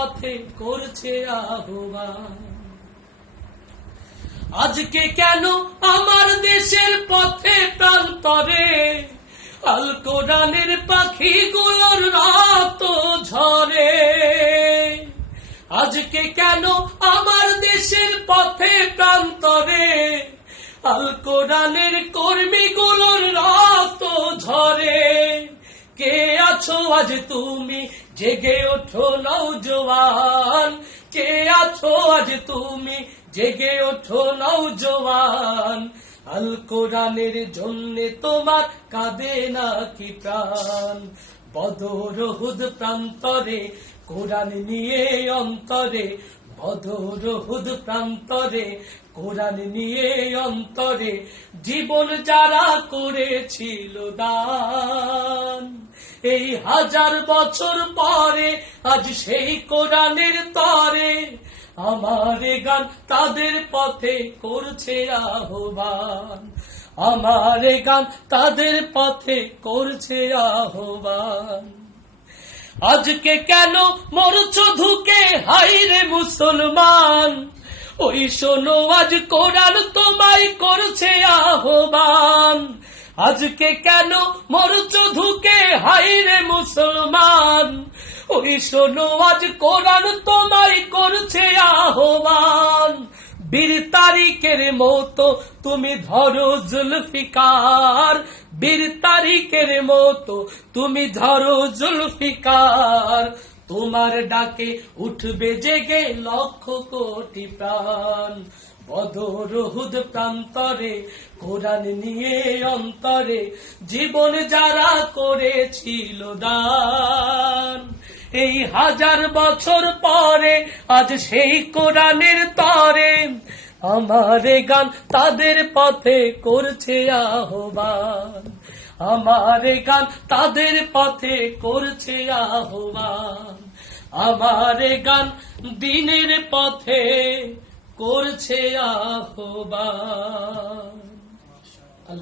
পথে করছে আহ্বান। আজকে কেন আমার দেশের পথে প্রান্তরে আল কোরআনের পাখিগুলোর রাত ঝরে? আজকে কেন আমার দেশের পথে প্রান্তরে আল কোরআনের কর্মীগুলোর রাত ঝরে? কে আছো আজ তুমি জেগে ওঠো নওজোয়ান, কে আছো আজ তুমি জেগে ওঠো নওজোয়ান। আল কোরআনের জন্যে তোমার কাঁদে নাকি প্রাণ? বদর উহুদ প্রান্তরে কোরআন নিয়ে অন্তরে, বদর উহুদ প্রান্তরে কোরআন নিয়ে অন্তরে জীবন যারা করেছিল দান। এই 1000 বছর পরে আজ সেই কোরআনের তরে আমার গান তাদের পথে করছে আহ্বান, আমার গান তাদের পথে করছে আহ্বান। আজকে কেন মরছো ধুকে হায়রে মুসলমান? ওই শোনো আজ কোরআন তোমায় করছে আহ্বান। আজকে কেন মরছো ধুকে হায়রে মুসলমান? ওই শোনো আজ কোরআন তোমায় করছে আহ্বান। বীর তারিকের মতো তুমি ধরো জুলফিকার, বীর তারিকের মতো তুমি ধরো জুলফিকার। তোমার ডাকে উঠবে জেগে লক্ষ কোটি প্রাণ। বদর উহুদ প্রান্তরে কোরআন নিয়ে অন্তরে জীবন যারা করেছিল দান। এই 1000 বছর পরে আজ সেই কোরআনের তরে আমার গান তাদের পথে করছে আহ্বান, আমার গান তাদের পথে করছে আহ্বান। আমার গান দিনের পথে করছে আহ্বান।